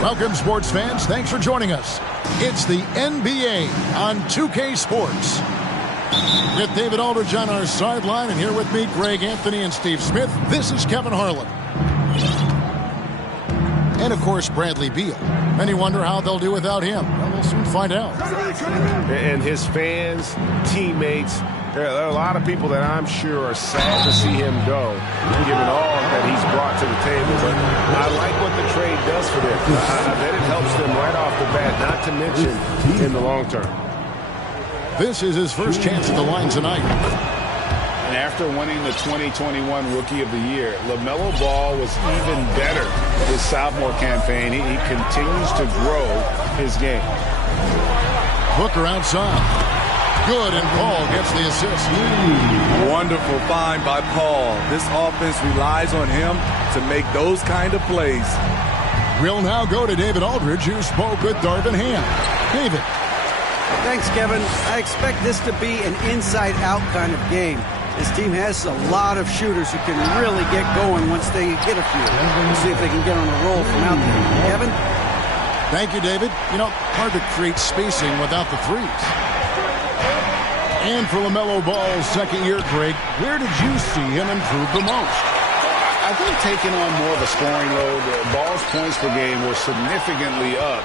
Welcome, sports fans. Thanks for joining us. It's the NBA on 2K Sports. With David Aldridge on our sideline, and here with me, Greg Anthony and Steve Smith, this is Kevin Harlan. And, of course, Bradley Beal. Many wonder how they'll do without him. Well, we'll soon find out. And his fans, teammates, there are a lot of people that I'm sure are sad to see him go, given all that he's brought to the table. But I like what the trade does for them. I bet it helps them right off the bat, not to mention in the long term. This is his first chance at the line tonight. And after winning the 2021 Rookie of the Year, LaMelo Ball was even better his sophomore campaign. He continues to grow his game. Booker outside. Good, and Paul gets the assist. Wonderful find by Paul. This offense relies on him to make those kind of plays. We'll now go to David Aldridge, who spoke with Darvin Ham. David. Thanks, Kevin. I expect this to be an inside-out kind of game. This team has a lot of shooters who can really get going once they hit a few. We'll see if they can get on a roll from out there. Kevin? Thank you, David. You know, hard to create spacing without the threes. And for LaMelo Ball's second year, Greg, where did you see him improve the most? I think taking on more of a scoring load, Ball's points per game were significantly up.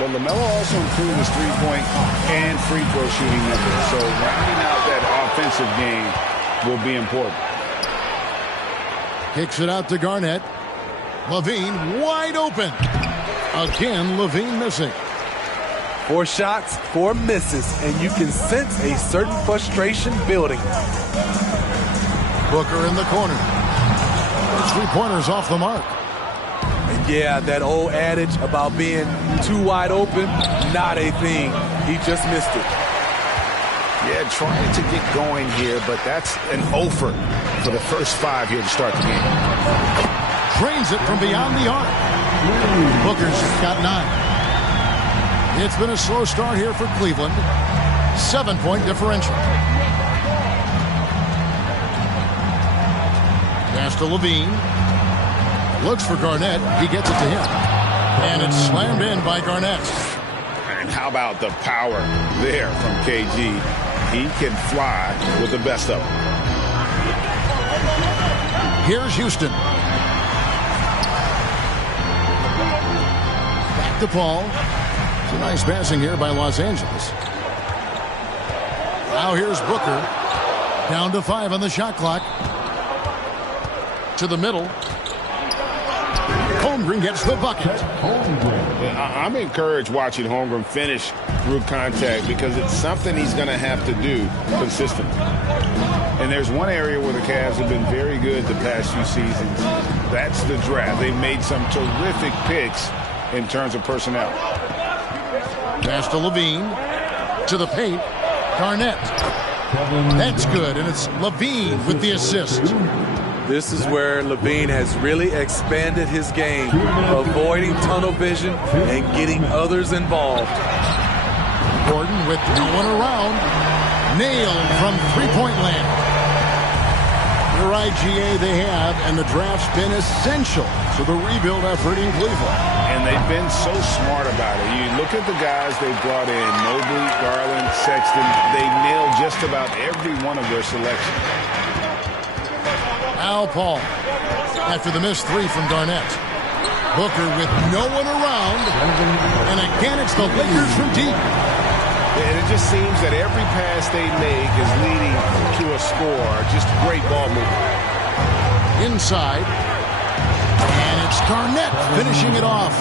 But LaMelo also improved his three-point and free throw shooting numbers. So rounding out that offensive game will be important. Kicks it out to Garnett. LaVine wide open. Again, LaVine missing. 4 shots, 4 misses, and you can sense a certain frustration building. Booker in the corner. 3-pointers off the mark. And yeah, that old adage about being too wide open, not a thing. He just missed it. Yeah, trying to get going here, but that's an offer for the first 5 here to start the game. Drains it from beyond the arc. Booker's got 9. It's been a slow start here for Cleveland. 7-point differential. Pass to LaVine. Looks for Garnett. He gets it to him. And it's slammed in by Garnett. And how about the power there from KG? He can fly with the best of them. Here's Houston. Back to Paul. It's a nice passing here by Los Angeles. Now here's Booker. Down to 5 on the shot clock. To the middle. Holmgren gets the bucket. I'm encouraged watching Holmgren finish through contact because it's something he's going to have to do consistently. And there's one area where the Cavs have been very good the past few seasons. That's the draft. They've made some terrific picks in terms of personnel. Pass to LaVine. To the paint. Garnett. That's good, and it's LaVine with the assist. This is where LaVine has really expanded his game, avoiding tunnel vision and getting others involved. Gordon with no one around. Nailed from three-point land. The IGA they have, and the draft's been essential to the rebuild effort in Cleveland. And they've been so smart about it. You look at the guys they've brought in, Mobley, Garland, Sexton. They nailed just about every one of their selections. Al Paul after the missed 3 from Garnett. Booker with no one around. And again, it's the Lakers from deep. And it just seems that every pass they make is leading to a score. Just great ball movement. Inside. And it's Garnett finishing it off.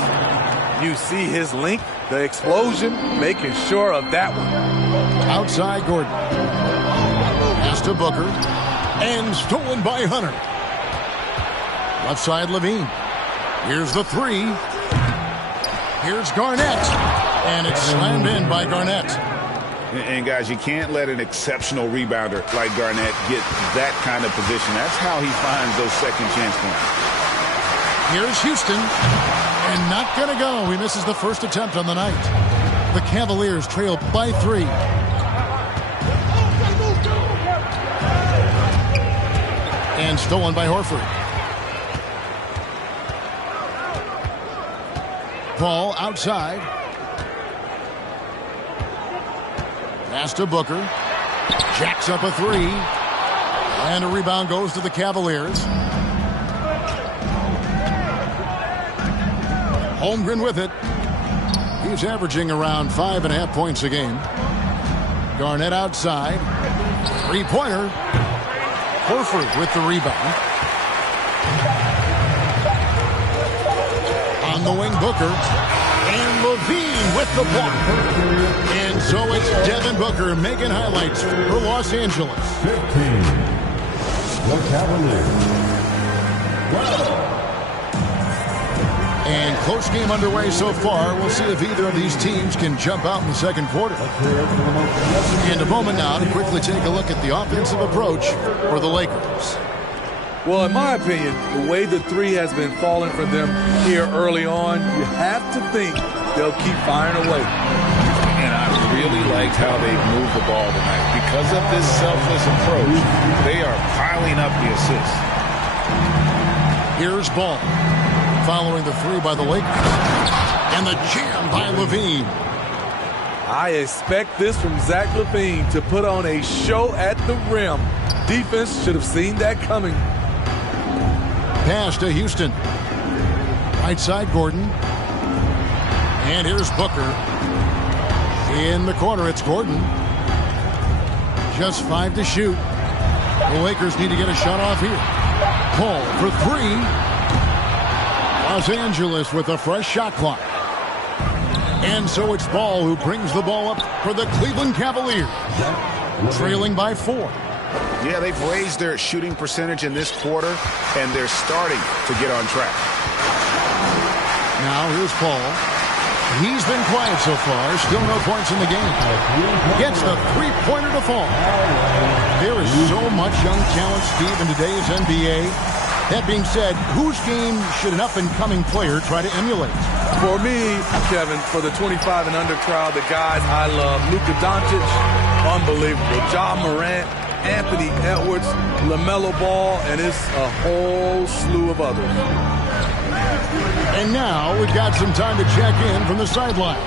You see his length, the explosion, making sure of that one. Outside Gordon. Pass to Booker. And stolen by Hunter. Left side Levine. Here's the three. Here's Garnett. And it's slammed in by Garnett. And guys, you can't let an exceptional rebounder like Garnett get that kind of position. That's how he finds those second chance points. Here's Houston. And not going to go. He misses the first attempt on the night. The Cavaliers trail by 3. And stolen by Horford. Ball outside. Pass to Booker. Jacks up a 3. And a rebound goes to the Cavaliers. Holmgren with it. He's averaging around 5.5 points a game. Garnett outside. Three-pointer. Horford with the rebound. On the wing, Booker. And Levine with the block. And so it's Devin Booker making highlights for Los Angeles. 15. The Cavaliers. 12. And close game underway so far. We'll see if either of these teams can jump out in the second quarter. And a moment now to quickly take a look at the offensive approach for the Lakers. Well, in my opinion, the way the three has been falling for them here early on, you have to think they'll keep firing away. And I really liked how they moved the ball tonight. Because of this selfless approach, they are piling up the assists. Here's Ball. Following the three by the Lakers. And the jam by Levine. I expect this from Zach LaVine to put on a show at the rim. Defense should have seen that coming. Pass to Houston. Right side Gordon. And here's Booker. In the corner, it's Gordon. Just 5 to shoot. The Lakers need to get a shot off here. Paul for 3. Los Angeles with a fresh shot clock. And so it's Ball who brings the ball up for the Cleveland Cavaliers. Trailing by 4. Yeah, they've raised their shooting percentage in this quarter, and they're starting to get on track. Now here's Paul. He's been quiet so far. Still no points in the game. Gets the three-pointer to fall. There is so much young talent, Steve, in today's NBA. That being said, whose game should an up-and-coming player try to emulate? For me, Kevin, for the 25 and under crowd, the guys I love, Luka Doncic, unbelievable. Ja Morant, Anthony Edwards, LaMelo Ball, and it's a whole slew of others. And now we've got some time to check in from the sidelines.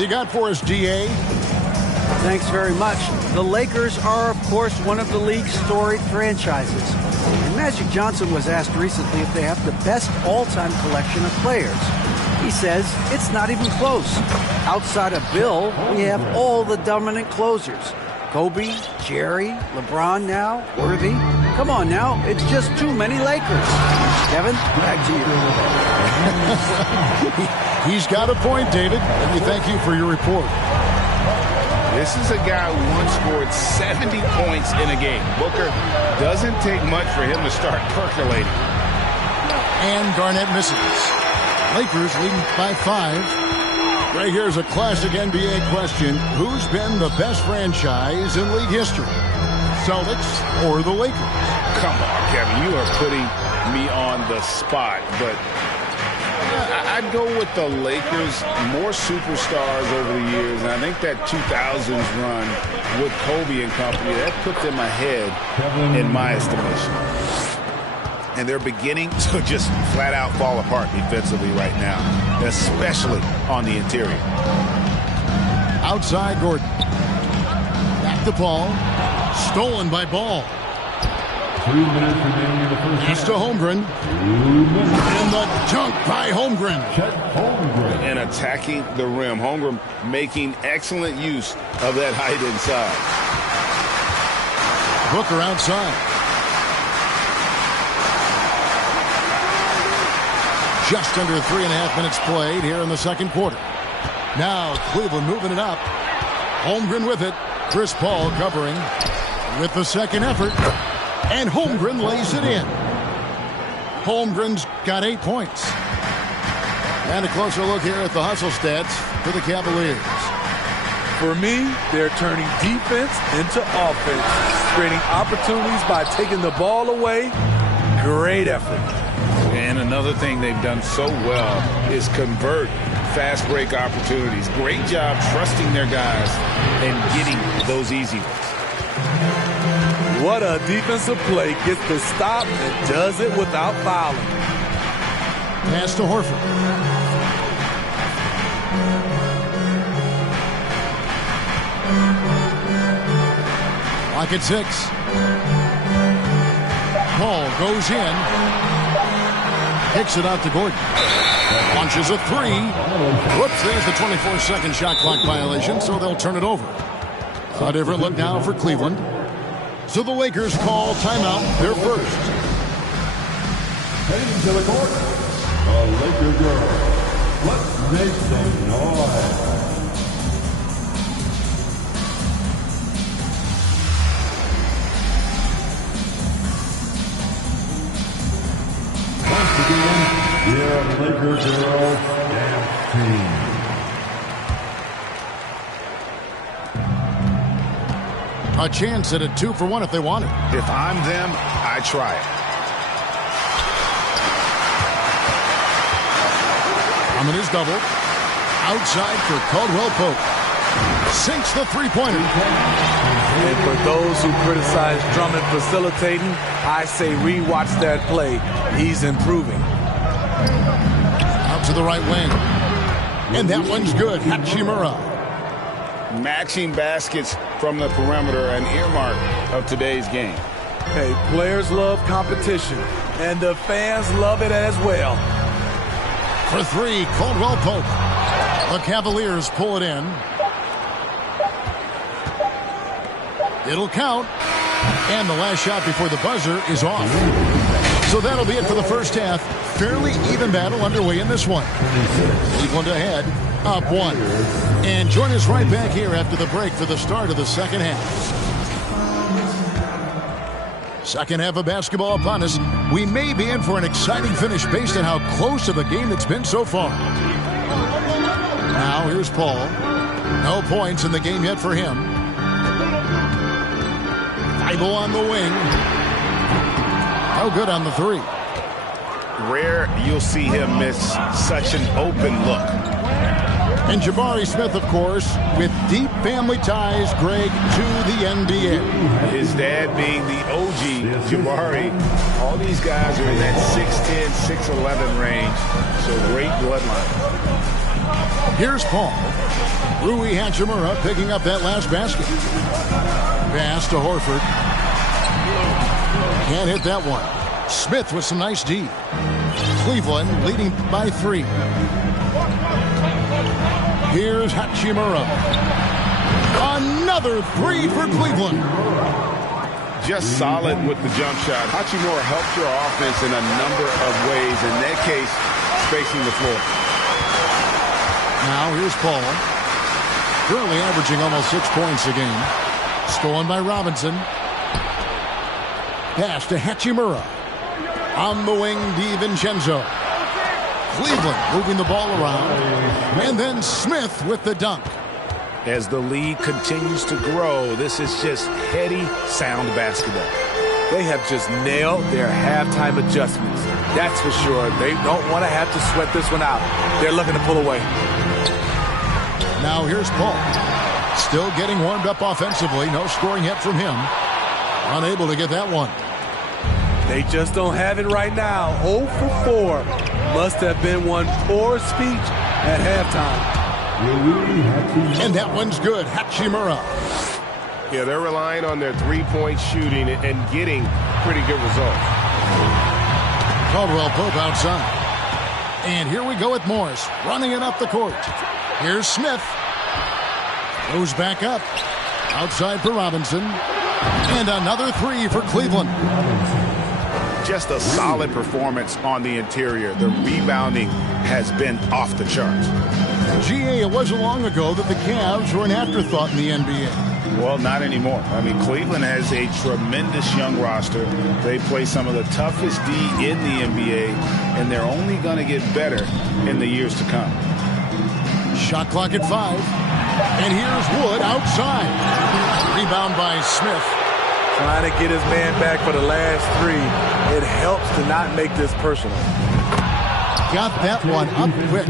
You got for us, DA? Thanks very much. The Lakers are, of course, one of the league's storied franchises. And Magic Johnson was asked recently if they have the best all-time collection of players. He says it's not even close. Outside of Bill, we have all the dominant closers. Kobe, Jerry, LeBron now, Worthy. Come on now, it's just too many Lakers. Kevin, back to you. He's got a point, David. Let me thank you for your report. This is a guy who once scored 70 points in a game. Booker doesn't take much for him to start percolating. And Garnett misses. Lakers leading by 5. Right here's a classic NBA question. Who's been the best franchise in league history? Celtics or the Lakers? Come on, Kevin. You are putting me on the spot, but I'd go with the Lakers. More superstars over the years, and I think that 2000s run with Kobe and company, that put them ahead in my estimation. And they're beginning to just flat out fall apart defensively right now, especially on the interior. Outside Gordon. Back to Paul. Stolen by Ball. 2 minutes remaining in the first half. He's to Holmgren. And the dunk by Holmgren. Holmgren. And attacking the rim. Holmgren making excellent use of that height inside. Booker outside. Just under 3.5 minutes played here in the second quarter. Now Cleveland moving it up. Holmgren with it. Chris Paul covering with the second effort. And Holmgren lays it in. Holmgren's got 8 points. And a closer look here at the hustle stats for the Cavaliers. For me, they're turning defense into offense, creating opportunities by taking the ball away. Great effort. And another thing they've done so well is convert fast break opportunities. Great job trusting their guys and getting those easy ones. What a defensive play. Gets the stop and does it without fouling. Pass to Horford. Lock at 6. Paul goes in. Kicks it out to Gordon. Launches a 3. Whoops, there's the 24-second shot clock violation, so they'll turn it over. A different look now for Cleveland. So the Lakers call timeout, their first. Heading to the court, the Laker girls. Let's make some noise. Once again, your Laker girls dance team. A chance at a 2-for-1 if they want it. If I'm them, I try it. Drummond is double. Outside for Caldwell Pope. Sinks the three-pointer. And for those who criticize Drummond facilitating, I say rewatch that play. He's improving. Out to the right wing. And that one's good. Hachimura. Matching baskets from the perimeter, an earmark of today's game. Hey, players love competition, and the fans love it as well. For 3, Caldwell Pope. The Cavaliers pull it in. It'll count. And the last shot before the buzzer is off. So that'll be it for the first half. Fairly even battle underway in this one. Cleveland ahead, up 1. And join us right back here after the break for the start of the second half. Second half of basketball upon us. We may be in for an exciting finish based on how close to the game it's been so far. Now here's Paul. No points in the game yet for him. Thibault on the wing. No good on the 3. Rare you'll see him miss such an open look. And Jabari Smith, of course, with deep family ties, Greg, to the NBA. His dad being the OG, Jabari. All these guys are in that 6'10", 6'11" range. So great bloodline. Here's Paul. Rui Hachimura picking up that last basket. Pass to Horford. Can't hit that one. Smith with some nice D. Cleveland leading by 3. Here's Hachimura. Another 3 for Cleveland. Just solid with the jump shot. Hachimura helps your offense in a number of ways. In that case, spacing the floor. Now here's Paul. Currently averaging almost 6 points a game. Stolen by Robinson. Pass to Hachimura. On the wing, DiVincenzo. Cleveland moving the ball around. And then Smith with the dunk. As the lead continues to grow, this is just heady, sound basketball. They have just nailed their halftime adjustments. That's for sure. They don't want to have to sweat this one out. They're looking to pull away. Now here's Paul. Still getting warmed up offensively. No scoring yet from him. Unable to get that one. They just don't have it right now. 0 for 4. Must have been one poor speech at halftime. And that one's good. Hachimura. Yeah, they're relying on their three-point shooting and getting pretty good results. Caldwell Pope outside. And here we go with Morris running it up the court. Here's Smith. Goes back up. Outside for Robinson. And another 3 for Cleveland. just a solid performance on the interior. The rebounding has been off the charts. GA, it wasn't long ago that the Cavs were an afterthought in the NBA. Well, not anymore. I mean, Cleveland has a tremendous young roster. They play some of the toughest D in the NBA, and they're only going to get better in the years to come. Shot clock at 5. And here's Wood outside. Rebound by Smith. Trying to get his man back for the last 3. It helps to not make this personal. Got that one up quick.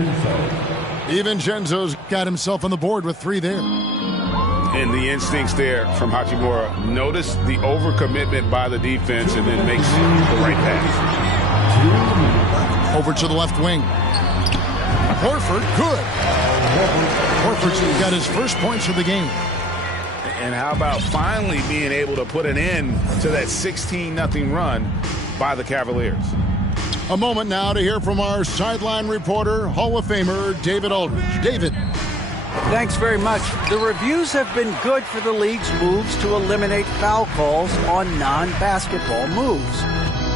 DiVincenzo's got himself on the board with 3 there. And the instincts there from Hachimura. Notice the overcommitment by the defense and then makes the right pass. Over to the left wing. Horford, good. Horford's got his first points of the game. And how about finally being able to put an end to that 16-0 run by the Cavaliers? A moment now to hear from our sideline reporter, Hall of Famer David Aldridge. David. Thanks very much. The reviews have been good for the league's moves to eliminate foul calls on non-basketball moves.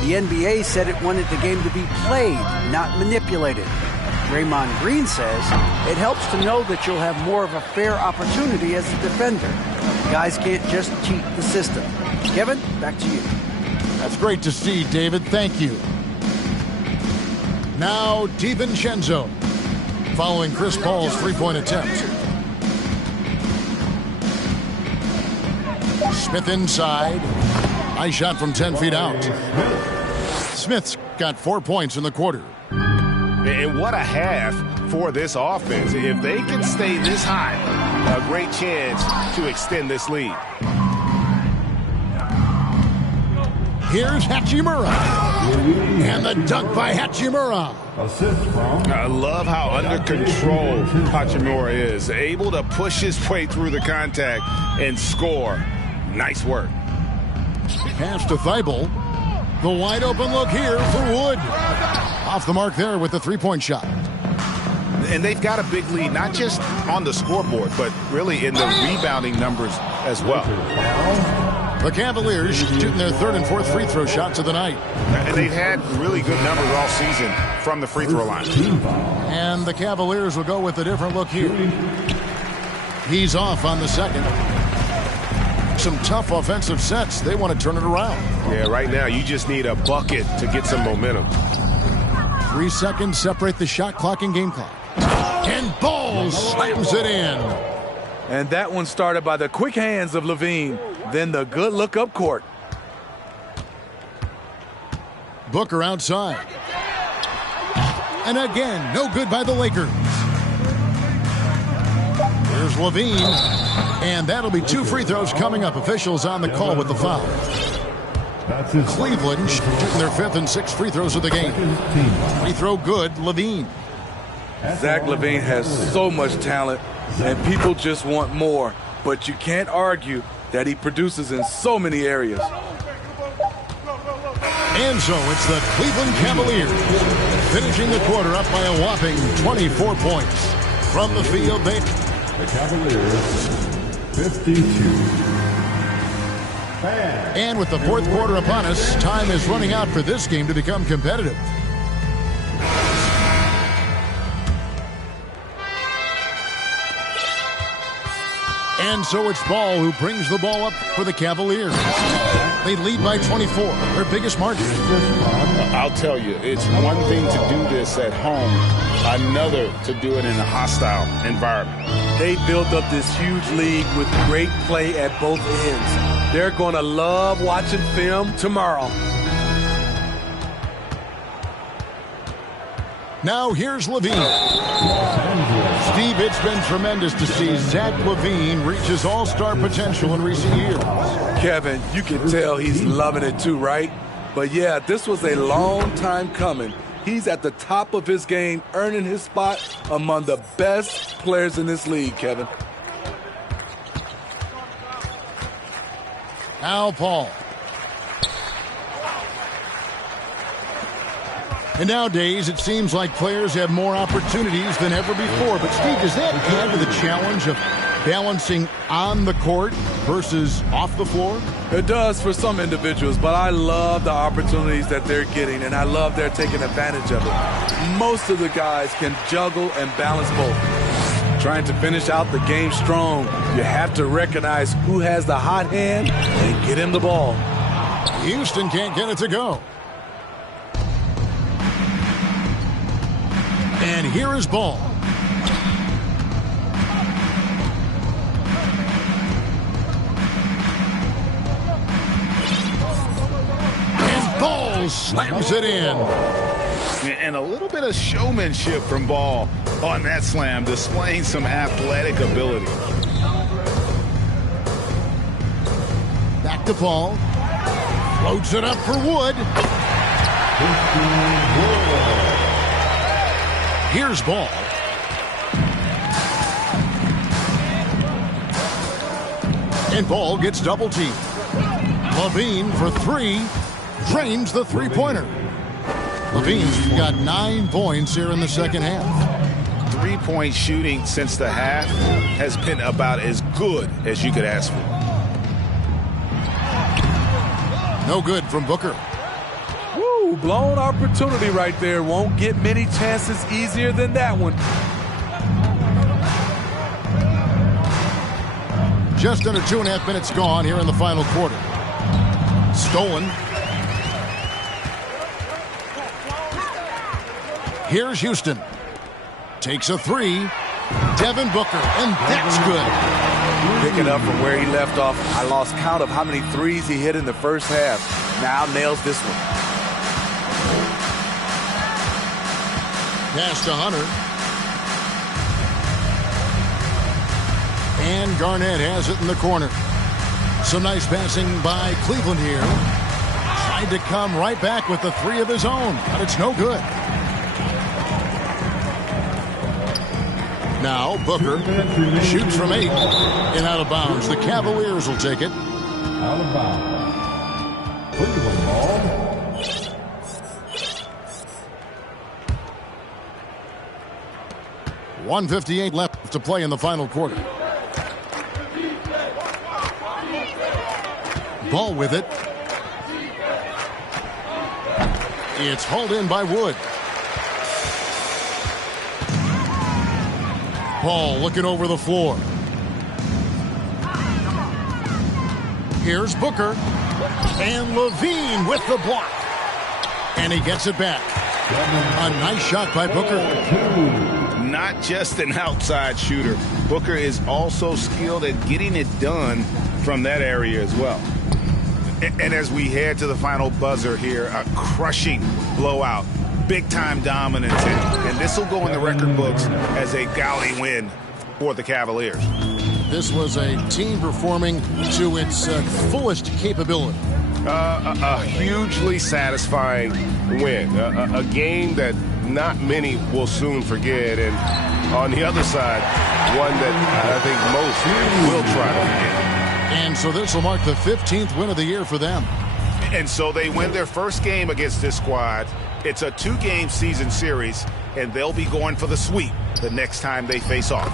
The NBA said it wanted the game to be played, not manipulated. Draymond Green says it helps to know that you'll have more of a fair opportunity as a defender. Guys can't just cheat the system. Kevin, back to you. That's great to see, David. Thank you. Now, DiVincenzo, following Chris Paul's three-point attempt. Smith inside. Nice shot from 10 feet out. Smith's got 4 points in the quarter. And what a half for this offense. If they can stay this high, a great chance to extend this lead. Here's Hachimura. And the dunk by Hachimura. I love how under control Hachimura is. Able to push his way through the contact and score. Nice work. Pass to Thibault. The wide open look here for Wood. Off the mark there with the three-point shot. And they've got a big lead, not just on the scoreboard, but really in the rebounding numbers as well. The Cavaliers shooting their third and fourth free throw shots of the night. And they've had really good numbers all season from the free throw line. And the Cavaliers will go with a different look here. He's off on the second. Some tough offensive sets. They want to turn it around. Yeah, right now you just need a bucket to get some momentum. 3 seconds separate the shot clock and game clock. And Ball slams it in. And that one started by the quick hands of Levine, then the good look up court. Booker outside. And again, no good by the Lakers. Here's Levine. And that'll be 2 free throws coming up. Officials on the call with the foul. Cleveland shooting their 5th and 6th free throws of the game. Free throw good, Levine. Zach LaVine has so much talent, and people just want more. But you can't argue that he produces in so many areas. And so it's the Cleveland Cavaliers finishing the quarter up by a whopping 24 points. From the field, the Cavaliers, 52. And with the fourth quarter upon us, time is running out for this game to become competitive. And so it's Ball who brings the ball up for the Cavaliers. They lead by 24, their biggest margin. I'll tell you, it's one thing to do this at home, another to do it in a hostile environment. They built up this huge league with great play at both ends. They're going to love watching film tomorrow. Now here's Levine. Steve, it's been tremendous to see Zach LaVine reach his all-star potential in recent years. Kevin, you can tell he's loving it too, right? But yeah, this was a long time coming. He's at the top of his game, earning his spot among the best players in this league, Kevin. Now Paul. And nowadays, it seems like players have more opportunities than ever before. But, Steve, does that add to the challenge of balancing on the court versus off the floor? It does for some individuals, but I love the opportunities that they're getting, and I love they're taking advantage of it. Most of the guys can juggle and balance both. Trying to finish out the game strong, you have to recognize who has the hot hand and get him the ball. Houston can't get it to go. And here is Ball. And Ball slams it in. And a little bit of showmanship from Ball on that slam, displaying some athletic ability. Back to Ball. Floats it up for Wood. Here's Ball. And Ball gets double teamed. LaVine for three. Drains the three-pointer. LaVine's got 9 points here in the second half. Three-point shooting since the half has been about as good as you could ask for. No good from Booker. Woo, blown opportunity right there. Won't get many chances easier than that one. Just under 2.5 minutes gone here in the final quarter. Stolen. Here's Houston. Takes a three. Devin Booker, and that's good. Picking up from where he left off. I lost count of how many threes he hit in the first half. Now nails this one. Pass to Hunter. And Garnett has it in the corner. Some nice passing by Cleveland here. Tried to come right back with the three of his own, but it's no good. Now Booker shoots from 8 and out of bounds. The Cavaliers will take it. Out of bounds. Cleveland ball. .158 left to play in the final quarter. Ball with it. It's hauled in by Wood. Ball looking over the floor. Here's Booker. And LaVine with the block. And he gets it back. A nice shot by Booker. Not just an outside shooter. Booker is also skilled at getting it done from that area as well. And as we head to the final buzzer here, a crushing blowout. Big-time dominance, and this will go in the record books as a gaudy win for the Cavaliers. This was a team performing to its fullest capability. A hugely satisfying win. A game that not many will soon forget. And on the other side, one that I think most will try to forget. And so this will mark the 15th win of the year for them. And so they win their first game against this squad. It's a 2-game season series, and they'll be going for the sweep the next time they face off.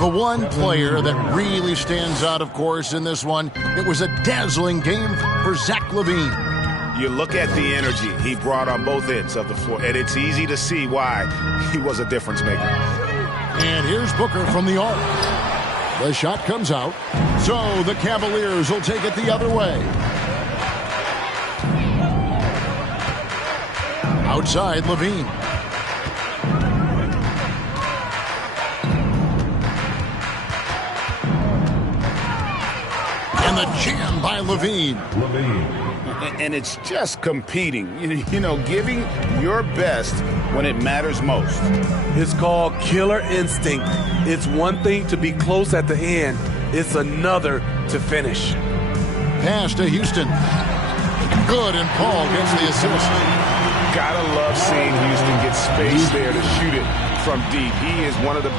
The one player that really stands out, of course, in this one, it was a dazzling game for Zach LaVine. You look at the energy he brought on both ends of the floor, and it's easy to see why he was a difference maker. And here's Booker from the arc. The shot comes out, so the Cavaliers will take it the other way. Outside, LaVine. And the jam by LaVine. And it's just competing, you know, giving your best when it matters most. It's called killer instinct. It's one thing to be close at the end. It's another to finish. Pass to Houston. Good, and Paul gets the assist. Gotta love seeing Houston get space there to shoot it from deep. He is one of the